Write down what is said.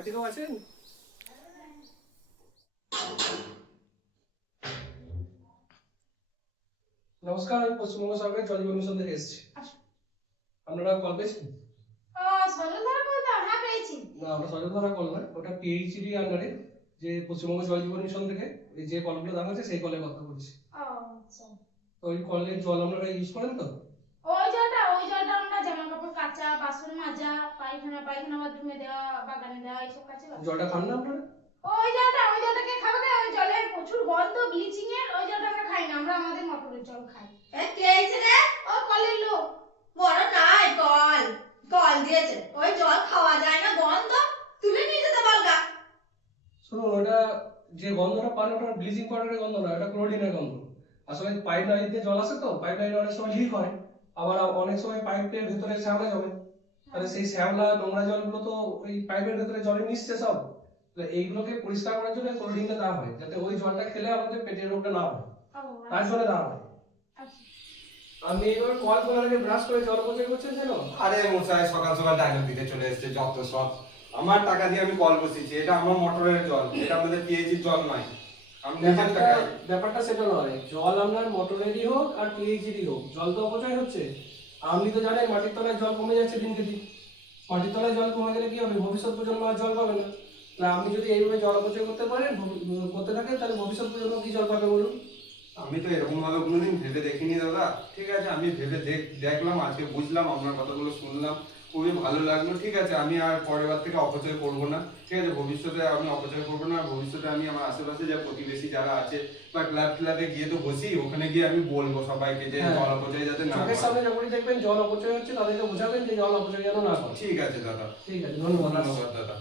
বাড়িতেও আছেন? নমস্কার, আমি পশ্চিমবঙ্গ সরকারের জল জীবন মিশন থেকে এসেছি। আপনারা কল পেয়েছেন? সজলধারা কল তো হ্যাঁ পেয়েছি। না, ওটা সজলধারা কল নয়, ওটা পিএইচডি আন্ডারে যে পশ্চিমবঙ্গ জল জীবন মিশন থেকে এই যে কলগুলো দেখা যাচ্ছে সেই কলে কথা বলছি। আচ্ছা, তো ওই কলের জল আপনারা ইউজ করেন তো? ওই জলটা আমরা জামা কাপড় কাচা, বাসন মাজা, পায়খানা বাথরুমে দেওয়া, বাগানে দেওয়া এইসব কাজে লাগে। জলটা খান না আপনারা? ওই জলটা কে খাবে? ওই জলের প্রচুর গন্ধ, ব্লিচিং এর। ওই জলটা আমরা খাই না, আমরা আমাদের মোটরের জল খাই। কে এসে রে? ও কলের লোক। বড় নাই কল কল দিয়েছে, ওই জল খাওয়া যায় না, গন্ধ। তুলে নিয়ে যেতে বলগা। শুনুন, ওটা যে গন্ধটা পান ওটা ব্লিচিং পাউডারের গন্ধ না, এটা ক্লোরিনের গন্ধ। আসলে পাইপ লাইন দিয়ে জল আসে তো, পাইপ লাইনে অনেক সময় লিক হয়, আবার অনেক সময় পাইপের ভিতরে শ্যাওলা জমে। তাহলে সেই শ্যাওলা নোংরা জলগুলো তো ওই পাইপের ভেতরে জলে মিশছে সব। তো এইগুলোকে পরিষ্কার করার জন্য ক্লোরিনটা দেওয়া হয়, যাতে ওই জলটা খেলে আমাদের পেটের রোগটা না হয়, তার জন্য দেওয়া হয়। আচ্ছা। আপনি এবার কল করার আগে ব্রাশ করে জল পরিষ্কার করছেন কেন? আরে মশাই, সকাল সকাল ডায়লগ দিতে চলে এসেছে যত সব। আমার টাকা দিয়ে আমি কল বসিয়েছি, এটা আমার মোটরের জল, এটা আমাদের পিএইচির জল নয়। আমি নিজের টাকায়। ব্যাপারটা সেটা নয়, জল আপনার মোটরেরই হোক আর পিএইচডি হোক, জল তো অপচয় হচ্ছে। আপনি তো জানেন মাটির তলায় জল কমে যাচ্ছে দিনকে দিন। মাটির তলায় জল কমে গেলে কি হবে? ভবিষ্যৎ প্রজন্ম আর জল পাবে না। না, আপনি যদি এইভাবে জল অপচয় করতে পারেন, করতে থাকেন, তাহলে ভবিষ্যৎ প্রজন্ম কি জল পাবে বলুন? আমি তো এরকম ভাবে কোনোদিন ভেবে দেখিনি দাদা। ঠিক আছে, আমি ভেবে দেখলাম, আজকে বুঝলাম, আপনার কথাগুলো শুনলাম, খুবই ভালো লাগলো। ঠিক আছে, আমি আর পরের বার থেকে অপচয় করবো না। ঠিক আছে, ভবিষ্যতে আমি অপচয় করবো না। ভবিষ্যতে আমি আমার আশেপাশে যা প্রতিবেশী যারা আছে বা ক্লাবে গিয়ে তো বসি, ওখানে গিয়ে আমি বলবো সবাইকে যে হ্যাঁ। জল অপচয় যাতে না চোখের করে। সামনে যখনই দেখবেন জল অপচয় হচ্ছে, তাদেরকে বোঝাবেন যে জল অপচয় যেন না করে। ঠিক আছে দাদা। ঠিক আছে, ধন্যবাদ। ধন্যবাদ দাদা।